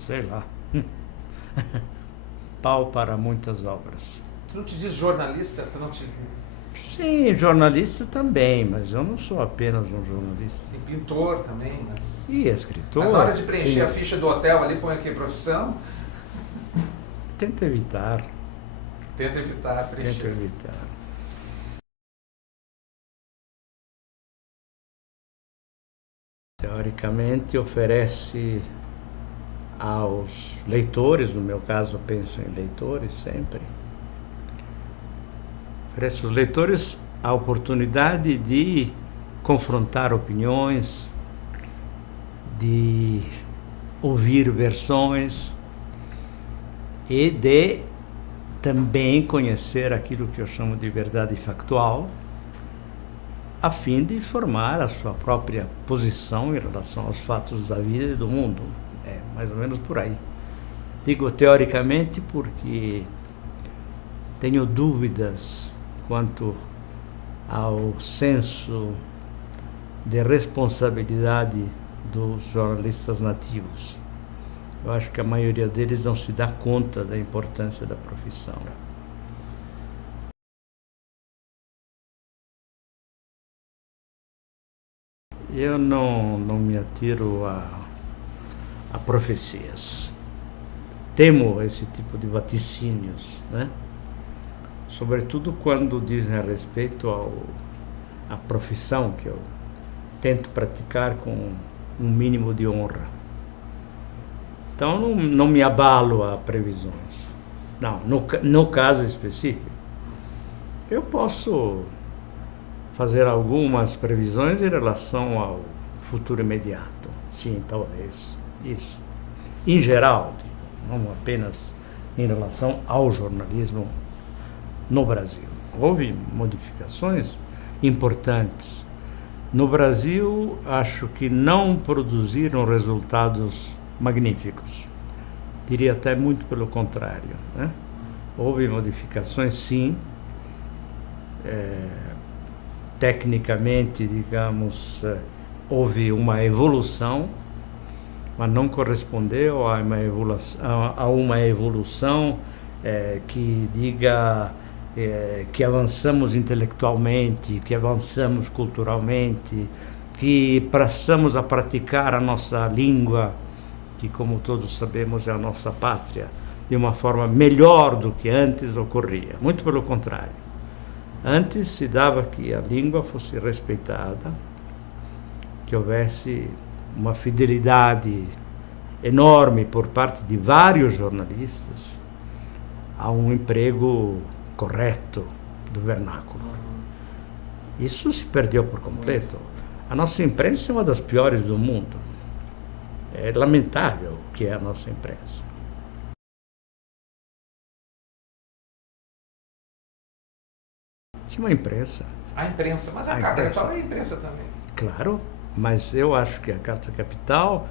sei lá. Pau para muitas obras. Tu não te diz jornalista? Tu não te... Sim, jornalista também, mas eu não sou apenas um jornalista. E pintor também, mas... E escritor. Mas na hora de preencher a ficha do hotel ali, põe aqui, profissão? Tenta evitar. Tenta evitar preencher. Tenta evitar. Teoricamente, oferece aos leitores, no meu caso eu penso em leitores sempre, oferece aos leitores a oportunidade de confrontar opiniões, de ouvir versões e de também conhecer aquilo que eu chamo de verdade factual, a fim de formar a sua própria posição em relação aos fatos da vida e do mundo. É mais ou menos por aí. Digo teoricamente porque tenho dúvidas quanto ao senso de responsabilidade dos jornalistas nativos. Eu acho que a maioria deles não se dá conta da importância da profissão. Eu não me atiro a profecias. Temo esse tipo de vaticínios, né? Sobretudo quando dizem a respeito à profissão que eu tento praticar com um mínimo de honra. Então não me abalo a previsões. Não, no caso específico, eu posso fazer algumas previsões em relação ao futuro imediato. Sim, talvez. Isso. Em geral, não apenas em relação ao jornalismo no Brasil. Houve modificações importantes. No Brasil, acho que não produziram resultados magníficos. Diria até muito pelo contrário, né? Houve modificações, sim. Tecnicamente, digamos, houve uma evolução, mas não correspondeu a uma evolução que diga que avançamos intelectualmente, que avançamos culturalmente, que passamos a praticar a nossa língua, que, como todos sabemos, é a nossa pátria, de uma forma melhor do que antes ocorria. Muito pelo contrário. Antes se dava que a língua fosse respeitada, que houvesse uma fidelidade enorme por parte de vários jornalistas a um emprego correto do vernáculo. Isso se perdeu por completo. A nossa imprensa é uma das piores do mundo. É lamentável o que é a nossa imprensa. Tinha uma imprensa. A imprensa, mas a Carta Capital é a imprensa também. Claro, mas eu acho que a Carta Capital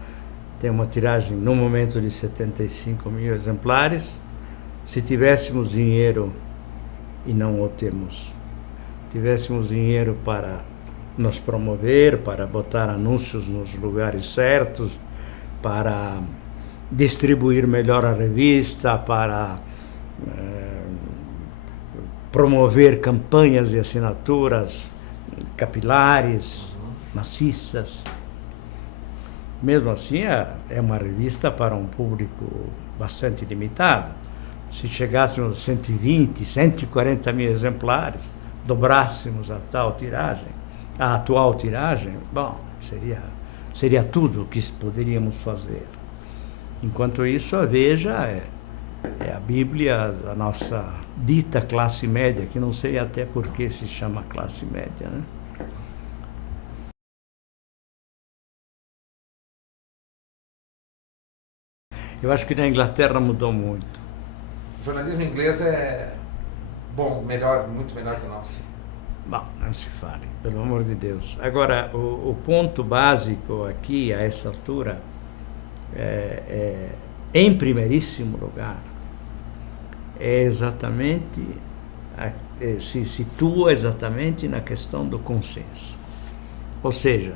tem uma tiragem no momento de 75 mil exemplares. Se tivéssemos dinheiro, e não o temos, tivéssemos dinheiro para nos promover, para botar anúncios nos lugares certos, para distribuir melhor a revista, para promover campanhas de assinaturas capilares, maciças. Mesmo assim, é uma revista para um público bastante limitado. Se chegássemos a 120, 140 mil exemplares, dobrássemos a tal tiragem, a atual tiragem, bom, seria tudo o que poderíamos fazer. Enquanto isso, a Veja é a Bíblia da nossa dita classe média, que não sei até por que se chama classe média, né? Eu acho que na Inglaterra mudou muito. O jornalismo inglês é bom, melhor, muito melhor que o nosso. Bom, não se fale, pelo amor de Deus. Agora, o ponto básico aqui, a essa altura, em primeiríssimo lugar, é exatamente, se situa exatamente na questão do consenso. Ou seja,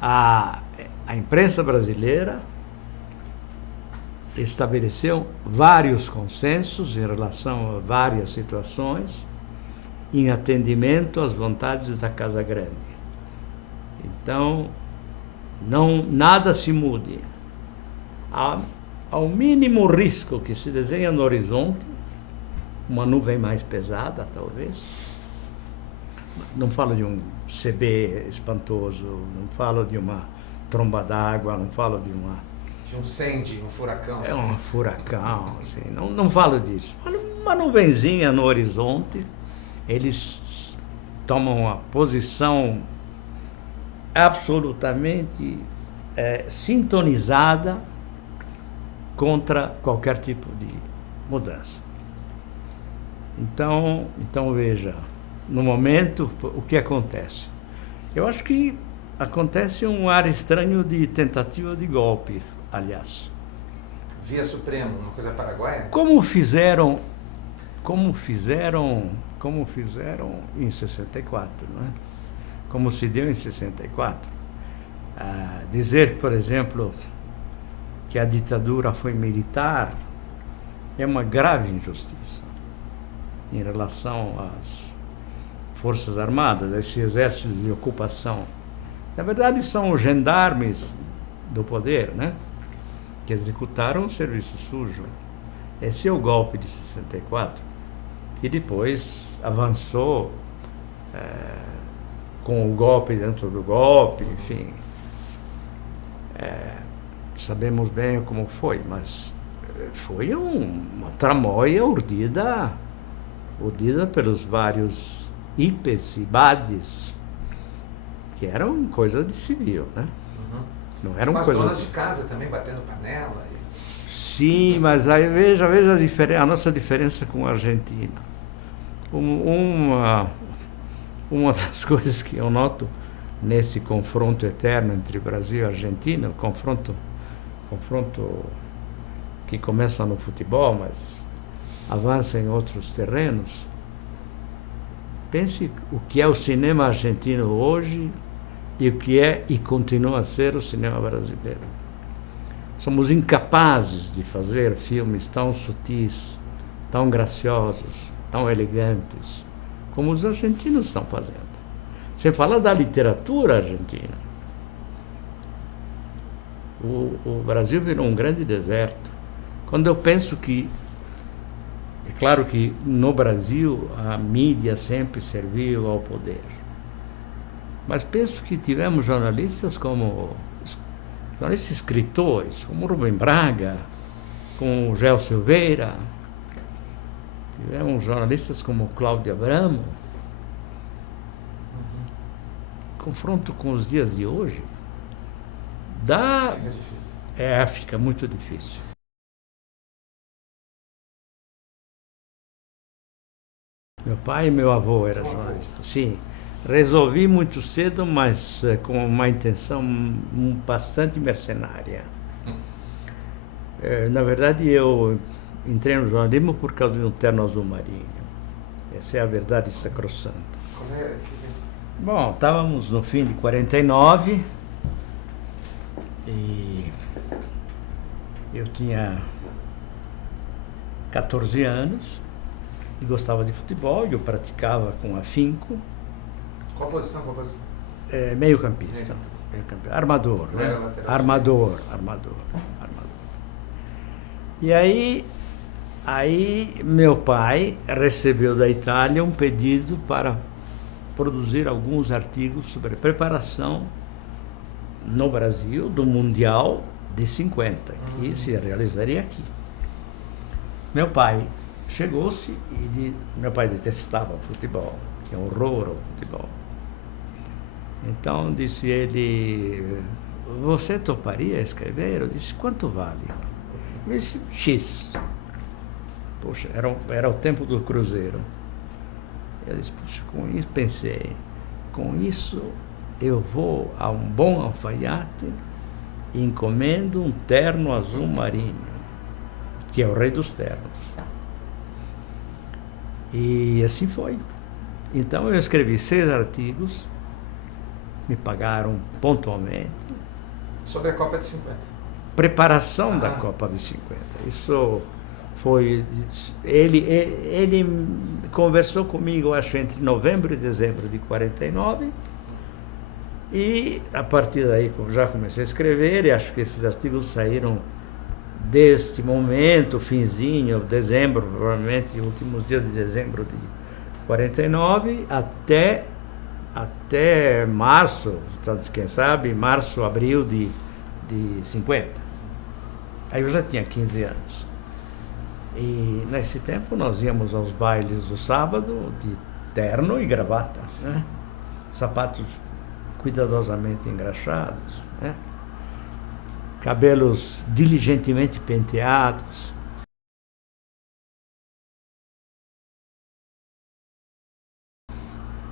a imprensa brasileira estabeleceu vários consensos em relação a várias situações, em atendimento às vontades da Casa Grande. Então, nada se mude. Ao mínimo risco que se desenha no horizonte, uma nuvem mais pesada, talvez. Não falo de um CB espantoso, não falo de uma tromba d'água, não falo de um Sandy, um furacão. É um furacão, assim, não falo disso. Falo uma nuvenzinha no horizonte, eles tomam a posição absolutamente sintonizada contra qualquer tipo de mudança. Então veja, no momento, o que acontece? Eu acho que acontece um ar estranho de tentativa de golpe, aliás. Via Supremo, uma coisa paraguaia? Como fizeram em 64, não é? Como se deu em 64. Dizer, por exemplo, que a ditadura foi militar é uma grave injustiça em relação às Forças Armadas, a esse exército de ocupação. Na verdade, são os gendarmes do poder, né? Que executaram o serviço sujo. Esse é o golpe de 64, e depois avançou com o golpe dentro do golpe, enfim. Sabemos bem como foi, mas foi uma tramóia urdida pelos vários IPES e BADES, que eram coisa de civil, né? Não eram as coisa... donas de casa também batendo panela. Sim, mas aí veja a nossa diferença com a Argentina. Uma das coisas que eu noto nesse confronto eterno entre Brasil e Argentina, confronto que começa no futebol, mas avança em outros terrenos. Pense o que é o cinema argentino hoje e o que é e continua a ser o cinema brasileiro. Somos incapazes de fazer filmes tão sutis, tão graciosos, tão elegantes, como os argentinos estão fazendo. Sem falar da literatura argentina. O Brasil virou um grande deserto. Quando eu penso que... É claro que no Brasil a mídia sempre serviu ao poder. Mas penso que tivemos jornalistas escritores, como Rubem Braga, como Gel Silveira, tivemos jornalistas como Cláudio Abramo. Confronto com os dias de hoje, Fica difícil. Fica muito difícil. Meu pai e meu avô eram jornalistas. Sim, resolvi muito cedo, mas com uma intenção bastante mercenária. Na verdade, eu entrei no jornalismo por causa de um terno azul marinho. Essa é a verdade sacrossanta. Como é? Bom, estávamos no fim de 49 e eu tinha 14 anos e gostava de futebol, e eu praticava com afinco. Qual posição? Meio-campista. Armador, né? Armador. E aí meu pai recebeu da Itália um pedido para produzir alguns artigos sobre preparação no Brasil do Mundial de 50, que se realizaria aqui. Meu pai chegou-se e meu pai detestava futebol, tinha horror ao futebol. Então disse ele: você toparia escrever? Eu disse: quanto vale? Ele disse: X. Poxa, era o tempo do Cruzeiro. Eu disse: puxa, com isso, pensei, com isso eu vou a um bom alfaiate e encomendo um terno azul marinho, que é o rei dos ternos. E assim foi. Então eu escrevi 6 artigos, me pagaram pontualmente. Sobre a Copa de 50? preparação da Copa de 50. Isso foi... Ele conversou comigo, acho, entre novembro e dezembro de 49, e a partir daí já comecei a escrever, e acho que esses artigos saíram deste momento, finzinho, dezembro, provavelmente, últimos dias de dezembro de 49, até março, quem sabe, março, abril de 50. Aí eu já tinha 15 anos. E nesse tempo nós íamos aos bailes do sábado de terno e gravata, né? Sapatos cuidadosamente engraxados, né? Cabelos diligentemente penteados.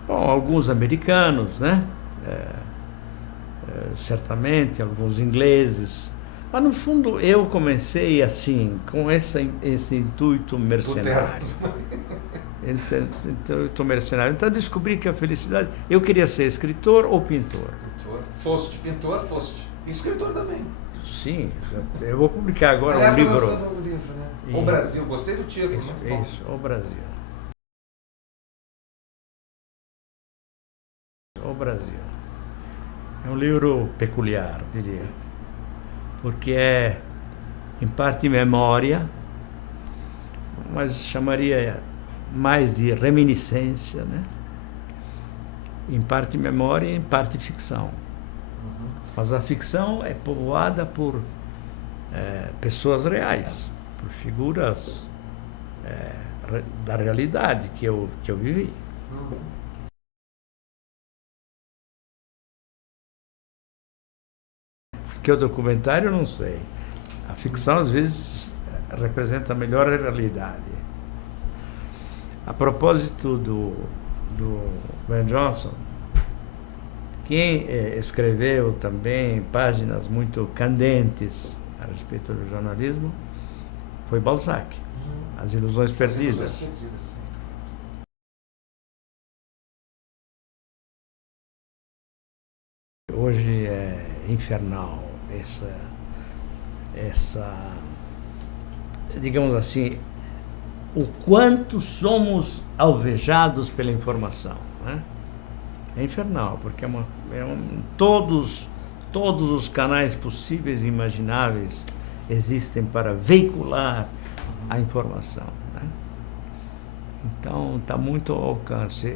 Bom, alguns americanos, né? Certamente, alguns ingleses. Mas, no fundo, eu comecei assim, com esse intuito mercenário. Intuito mercenário. Então, descobri que a felicidade... Eu queria ser escritor ou pintor. Foste pintor, foste. E escritor também. Sim, eu vou publicar agora um livro. Um livro, né? O Brasil, gostei do título, muito bom. Isso, O Brasil. O Brasil. É um livro peculiar, diria, porque é, em parte, memória, mas chamaria mais de reminiscência, né? Em parte memória e em parte ficção. Mas a ficção é povoada por pessoas reais, por figuras da realidade que eu vivi. Que o documentário, não sei. A ficção, às vezes, representa melhor a realidade. A propósito do Ben Jonson, quem escreveu também páginas muito candentes a respeito do jornalismo foi Balzac, As Ilusões Perdidas. Hoje é infernal essa, digamos assim, o quanto somos alvejados pela informação, né? É infernal, porque todos os canais possíveis e imagináveis existem para veicular a informação, né? Então, está muito ao alcance.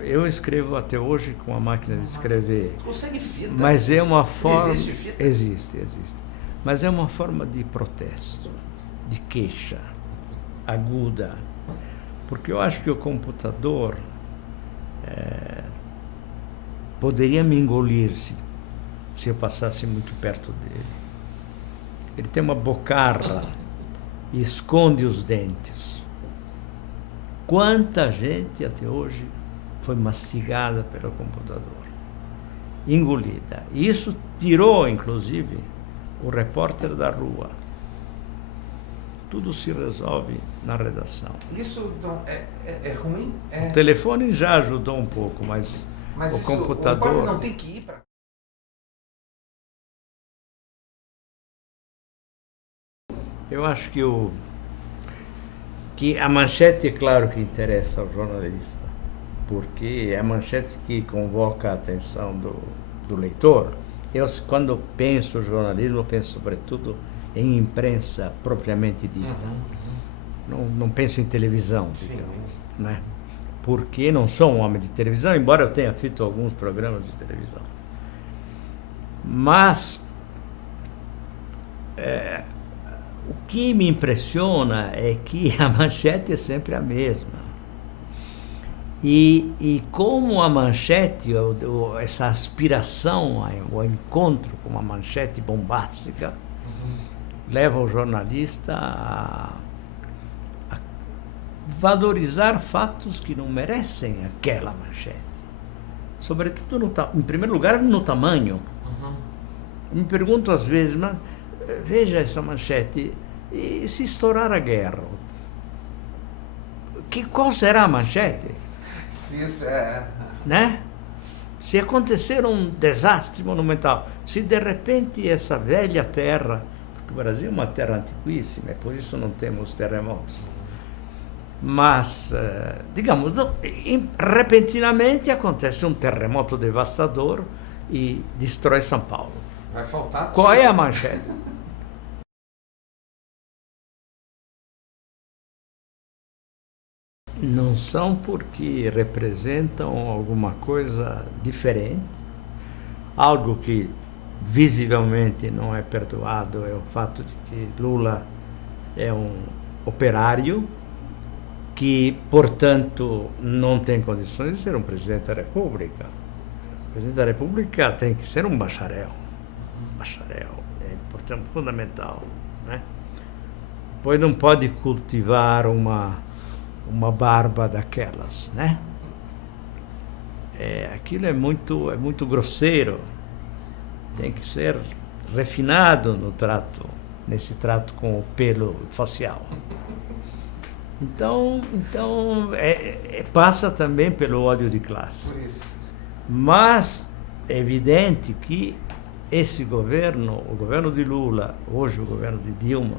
Eu escrevo até hoje com a máquina de escrever. Consegue fita? Mas é uma forma... Existe fita? Existe. Mas é uma forma de protesto, de queixa aguda. Porque eu acho que o computador poderia me engolir se eu passasse muito perto dele. Ele tem uma bocarra e esconde os dentes. Quanta gente até hoje foi mastigada pelo computador, engolida. E isso tirou, inclusive, o repórter da rua. Tudo se resolve na redação. Isso é ruim? O telefone já ajudou um pouco, mas o computador... O repórter não tem que ir para... Eu acho que a manchete, é claro que interessa ao jornalista, porque é a manchete que convoca a atenção do leitor. Eu, quando penso jornalismo, eu penso sobretudo em imprensa propriamente dita. Não penso em televisão, digamos, né? Porque não sou um homem de televisão, embora eu tenha feito alguns programas de televisão. Mas o que me impressiona é que a manchete é sempre a mesma. E como a manchete, essa aspiração ao encontro com uma manchete bombástica, leva o jornalista a valorizar fatos que não merecem aquela manchete. Sobretudo, em primeiro lugar, no tamanho. Eu me pergunto às vezes, mas veja essa manchete, e se estourar a guerra? Qual será a manchete? Se isso é... Né? Se acontecer um desastre monumental, se de repente essa velha terra, porque o Brasil é uma terra antiquíssima, e por isso não temos terremotos, mas, digamos, repentinamente acontece um terremoto devastador e destrói São Paulo. Vai faltar. Qual é a manchete? Não são porque representam alguma coisa diferente, algo que visivelmente não é perdoado é o fato de que Lula é um operário que, portanto, não tem condições de ser um presidente da República. O presidente da República tem que ser um bacharel. Bacharel é importante, fundamental, né? Pois não pode cultivar uma barba daquelas, né? Aquilo é muito grosseiro. Tem que ser refinado no trato, nesse trato com o pelo facial. Então passa também pelo ódio de classe. Por isso. Mas é evidente que esse governo, o governo de Lula, hoje o governo de Dilma,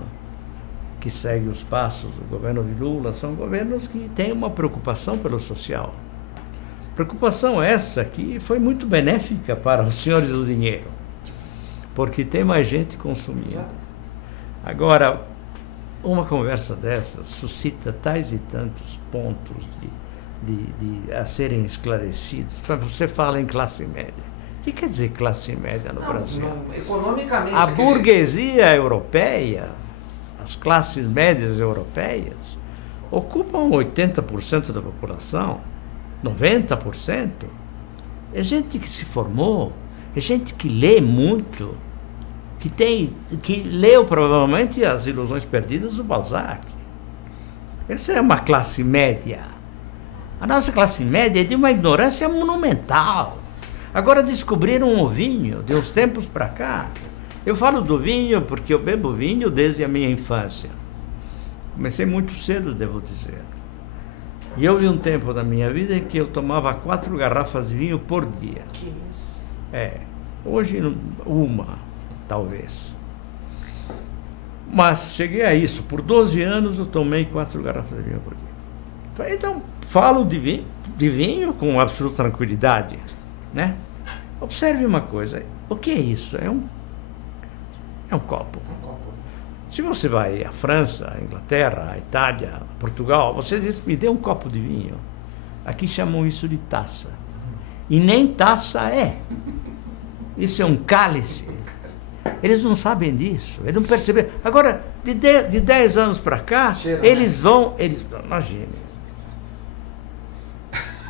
que segue os passos do governo de Lula, são governos que têm uma preocupação pelo social. Preocupação essa que foi muito benéfica para os senhores do dinheiro, porque tem mais gente consumindo. Agora, uma conversa dessas suscita tais e tantos pontos a serem esclarecidos. Você fala em classe média. O que quer dizer classe média no Brasil? Economicamente. A burguesia europeia, as classes médias europeias, ocupam 80% da população, 90%. É gente que se formou, é gente que lê muito, que leu provavelmente As Ilusões Perdidas do Balzac. Essa é uma classe média. A nossa classe média é de uma ignorância monumental. Agora descobriram o vinho de uns tempos para cá. Eu falo do vinho porque eu bebo vinho desde a minha infância. Comecei muito cedo, devo dizer. E houve um tempo da minha vida que eu tomava 4 garrafas de vinho por dia. Que isso? Hoje uma, talvez. Mas cheguei a isso. Por 12 anos eu tomei 4 garrafas de vinho por dia. Então, falo de vinho com absoluta tranquilidade, né? Observe uma coisa. O que é isso? É um copo. Se você vai à França, à Inglaterra, à Itália, a Portugal, você diz, me dê um copo de vinho. Aqui chamam isso de taça. E nem taça é. Isso é um cálice. Eles não sabem disso, eles não perceberam. Agora, de 10 anos para cá, imagine,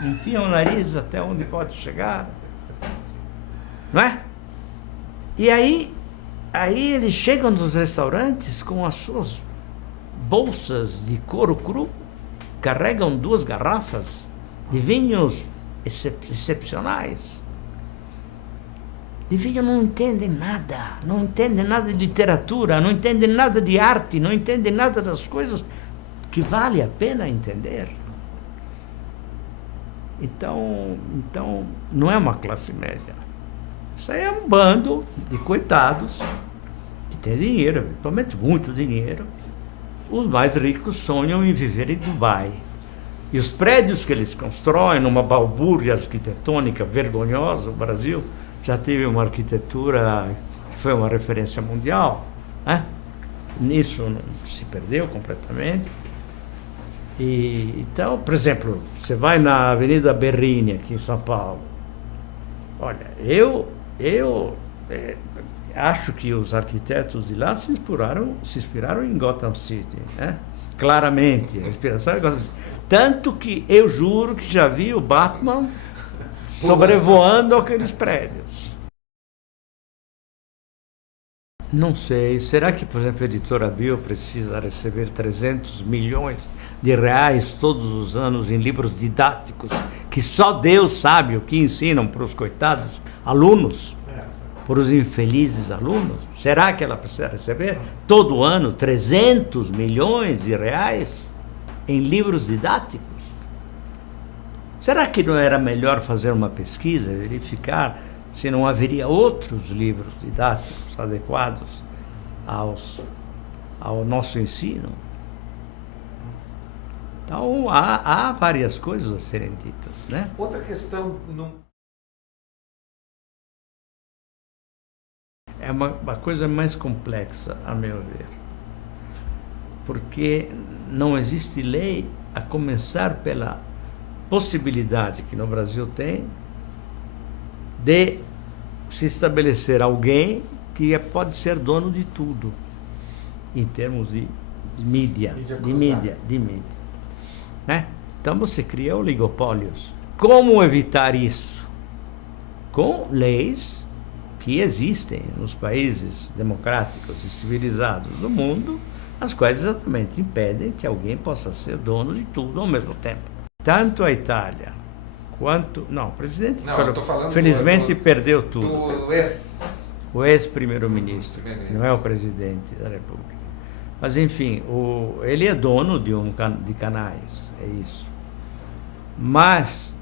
enfiam o nariz até onde pode chegar, não é? E aí eles chegam nos restaurantes com as suas bolsas de couro cru, carregam 2 garrafas de vinhos excepcionais. De vinho não entendem nada de literatura, não entendem nada de arte, não entendem nada das coisas que vale a pena entender. Então não é uma classe média. Isso aí é um bando de coitados que tem dinheiro, principalmente muito dinheiro. Os mais ricos sonham em viver em Dubai. E os prédios que eles constroem numa balbúrdia arquitetônica vergonhosa, o Brasil já teve uma arquitetura que foi uma referência mundial, né? Nisso não se perdeu completamente. Então, por exemplo, você vai na Avenida Berrini, aqui em São Paulo. Olha, eu acho que os arquitetos de lá se inspiraram em Gotham City, né? Claramente, a inspiração é Gotham City. Tanto que eu juro que já vi o Batman sobrevoando aqueles prédios. Não sei. Será que, por exemplo, a editora Bio precisa receber 300 milhões de reais todos os anos em livros didáticos que só Deus sabe o que ensinam para os coitados alunos, para os infelizes alunos? Será que ela precisa receber todo ano 300 milhões de reais em livros didáticos? Será que não era melhor fazer uma pesquisa, verificar se não haveria outros livros didáticos adequados ao nosso ensino? Então, há várias coisas a serem ditas, né? Outra questão... É uma coisa mais complexa, a meu ver. Porque não existe lei, a começar pela possibilidade que no Brasil tem de se estabelecer alguém que pode ser dono de tudo, em termos de mídia, né? Então você cria oligopólios. Como evitar isso? Com leis que existem nos países democráticos e civilizados do mundo, as quais exatamente impedem que alguém possa ser dono de tudo ao mesmo tempo. Tanto a Itália quanto... Não, o presidente, felizmente, perdeu tudo. O ex-primeiro-ministro, não é o presidente da República. Mas, enfim, ele é dono de canais, é isso. Mas,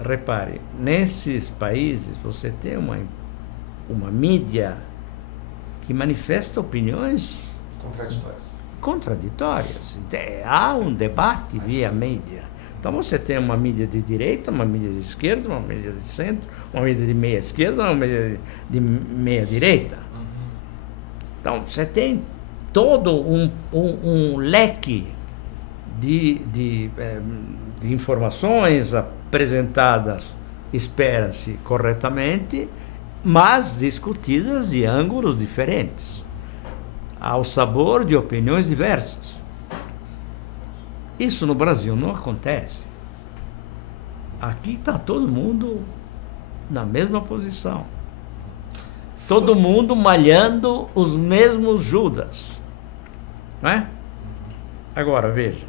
repare, nesses países você tem uma mídia que manifesta opiniões contraditórias. Há um debate via mídia. Então você tem uma mídia de direita, uma mídia de esquerda, uma mídia de centro, uma mídia de meia esquerda, uma mídia de meia direita. Então você tem todo um leque de informações apresentadas, espera-se corretamente, mas discutidas de ângulos diferentes, ao sabor de opiniões diversas. Isso no Brasil não acontece. Aqui está todo mundo na mesma posição. Todo mundo malhando os mesmos Judas. Não é? Agora, veja,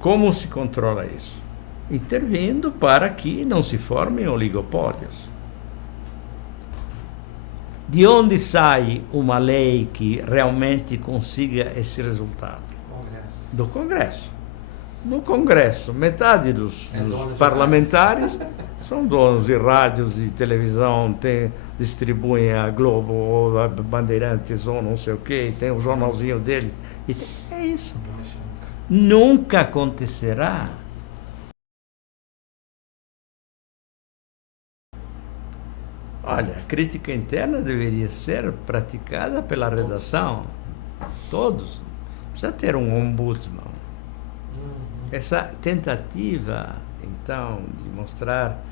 como se controla isso? Intervindo para que não se formem oligopólios. De onde sai uma lei que realmente consiga esse resultado? Do Congresso. No Congresso, metade dos parlamentares são donos de rádios, de televisão, distribuem a Globo, ou a Bandeirantes, ou não sei o quê, tem o jornalzinho deles. É isso. Nunca acontecerá. Olha, a crítica interna deveria ser praticada pela redação. Todos. Não precisa ter um ombudsman. Essa tentativa, então, de mostrar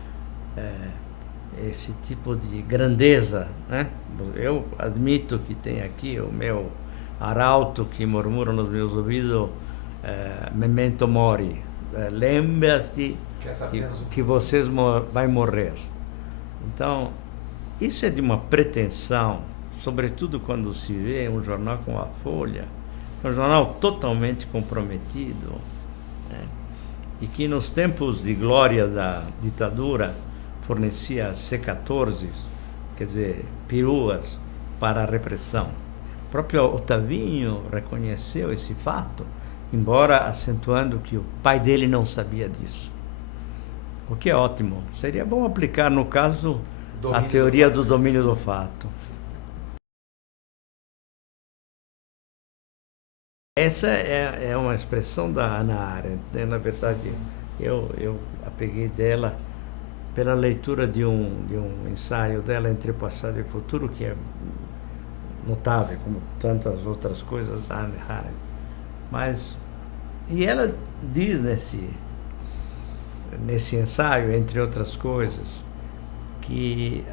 esse tipo de grandeza, né? Eu admito que tem aqui o meu arauto que murmura nos meus ouvidos, memento mori, lembra-te que você vai morrer. Então, isso é de uma pretensão, sobretudo quando se vê um jornal como a Folha, um jornal totalmente comprometido, né? E que nos tempos de glória da ditadura fornecia C-14, quer dizer, peruas para a repressão. O próprio Otavinho reconheceu esse fato, embora acentuando que o pai dele não sabia disso. O que é ótimo. Seria bom aplicar, no caso, a teoria do domínio do fato. Essa é uma expressão da Hannah Arendt, né? Na verdade, eu a peguei dela pela leitura de um ensaio dela entre o passado e o futuro, que é notável, como tantas outras coisas da Hannah Arendt. E ela diz nesse ensaio, entre outras coisas, que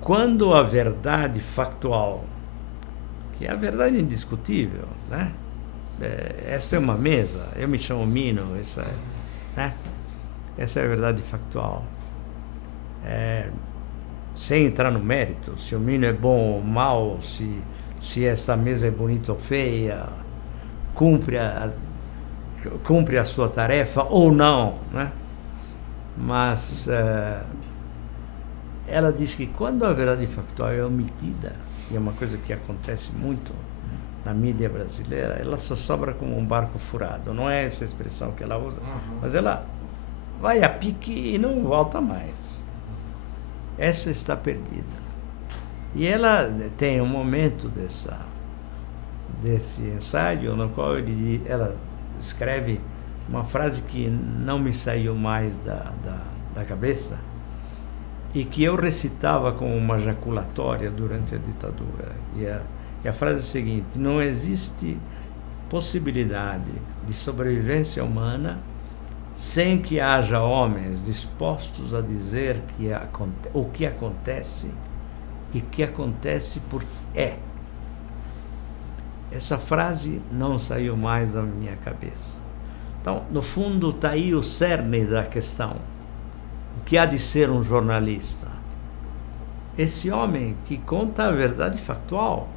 quando a verdade factual, que é a verdade indiscutível, né? Essa é uma mesa, eu me chamo Mino, né? Essa é a verdade factual. Sem entrar no mérito, se o Mino é bom ou mau, se essa mesa é bonita ou feia, cumpre a sua tarefa ou não, né? Mas ela diz que quando a verdade factual é omitida, e é uma coisa que acontece muito na mídia brasileira, ela só sobra como um barco furado. Não é essa expressão que ela usa, mas ela vai a pique e não volta mais. Essa está perdida. E ela tem um momento desse ensaio no qual ela escreve uma frase que não me saiu mais da cabeça e que eu recitava como uma jaculatória durante a ditadura. E a frase é a seguinte: não existe possibilidade de sobrevivência humana sem que haja homens dispostos a dizer o que acontece e que acontece porque é. Essa frase não saiu mais da minha cabeça. Então, no fundo, está aí o cerne da questão. O que há de ser um jornalista? Esse homem que conta a verdade factual,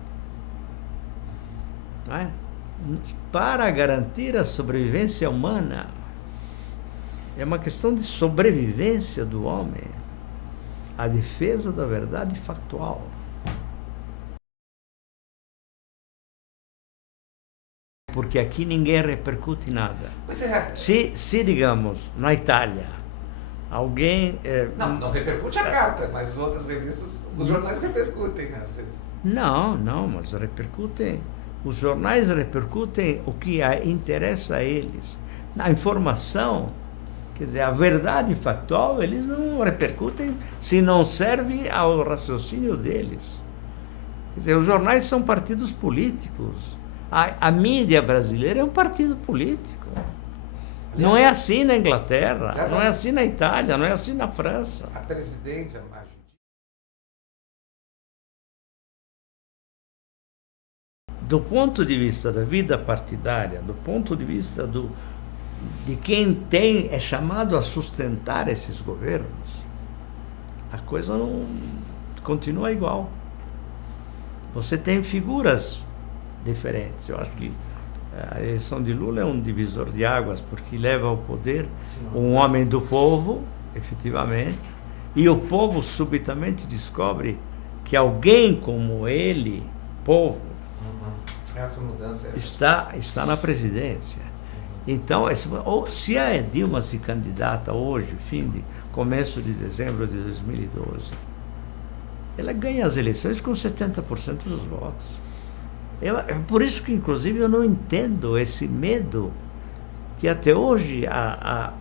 não é? Para garantir a sobrevivência humana. É uma questão de sobrevivência do homem. A defesa da verdade factual. Porque aqui ninguém repercute nada. Se digamos, na Itália, alguém... Não repercute a carta, mas as outras revistas, os jornais repercutem às vezes. Não, mas repercutem. Os jornais repercutem o que interessa a eles. Na informação, quer dizer, a verdade factual, eles não repercutem se não serve ao raciocínio deles. Quer dizer, os jornais são partidos políticos. A mídia brasileira é um partido político. Não é assim na Inglaterra, não é assim na Itália, não é assim na França. A presidente, do ponto de vista da vida partidária, do ponto de vista de quem é chamado a sustentar esses governos, a coisa não continua igual. Você tem figuras diferentes. Eu acho que a eleição de Lula é um divisor de águas, porque leva ao poder um homem do povo, efetivamente, e o povo subitamente descobre que alguém como ele, povo, essa mudança está na presidência. Então, se a Dilma se candidata hoje, começo de dezembro de 2012, ela ganha as eleições com 70% dos votos. É por isso que, inclusive, eu não entendo esse medo que até hoje a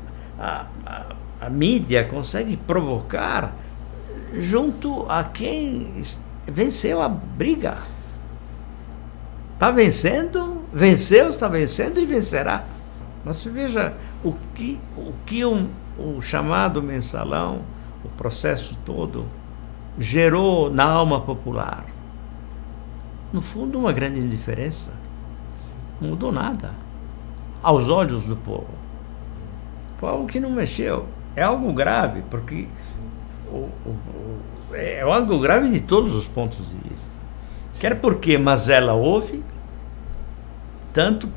mídia consegue provocar junto a quem venceu a briga. Está vencendo, está vencendo e vencerá. Mas você veja o que o chamado mensalão, o processo todo, gerou na alma popular. No fundo, uma grande indiferença. Não mudou nada aos olhos do povo. Foi algo que não mexeu. É algo grave, porque é algo grave de todos os pontos de vista. Quer porque mazela houve, tanto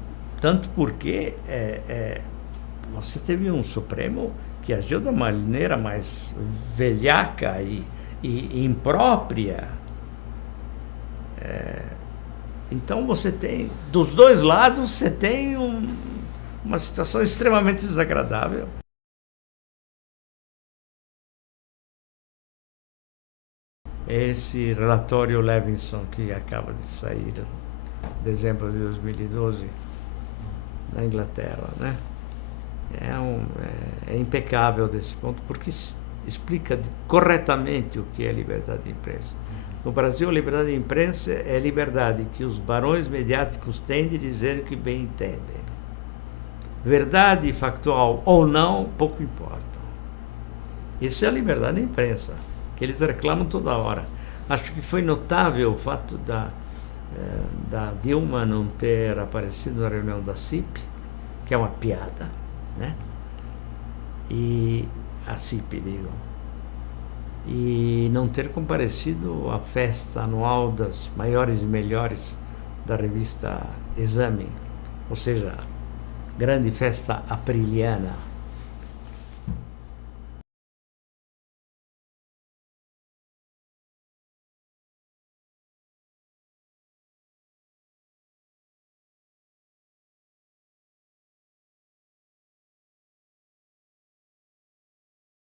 porque você teve um Supremo que agiu da maneira mais velhaca e imprópria. Então você tem, dos dois lados, você tem uma situação extremamente desagradável. Esse relatório Levinson, que acaba de sair em dezembro de 2012, na Inglaterra, né? É impecável desse ponto, porque explica corretamente o que é liberdade de imprensa. No Brasil, a liberdade de imprensa é a liberdade que os barões mediáticos têm de dizer o que bem entendem. Verdade factual ou não, pouco importa. Isso é a liberdade de imprensa, que eles reclamam toda hora. Acho que foi notável o fato da Dilma não ter aparecido na reunião da CIP, que é uma piada, né? E a CIP, digo. E não ter comparecido à festa anual das maiores e melhores da revista Exame, ou seja, grande festa apriliana.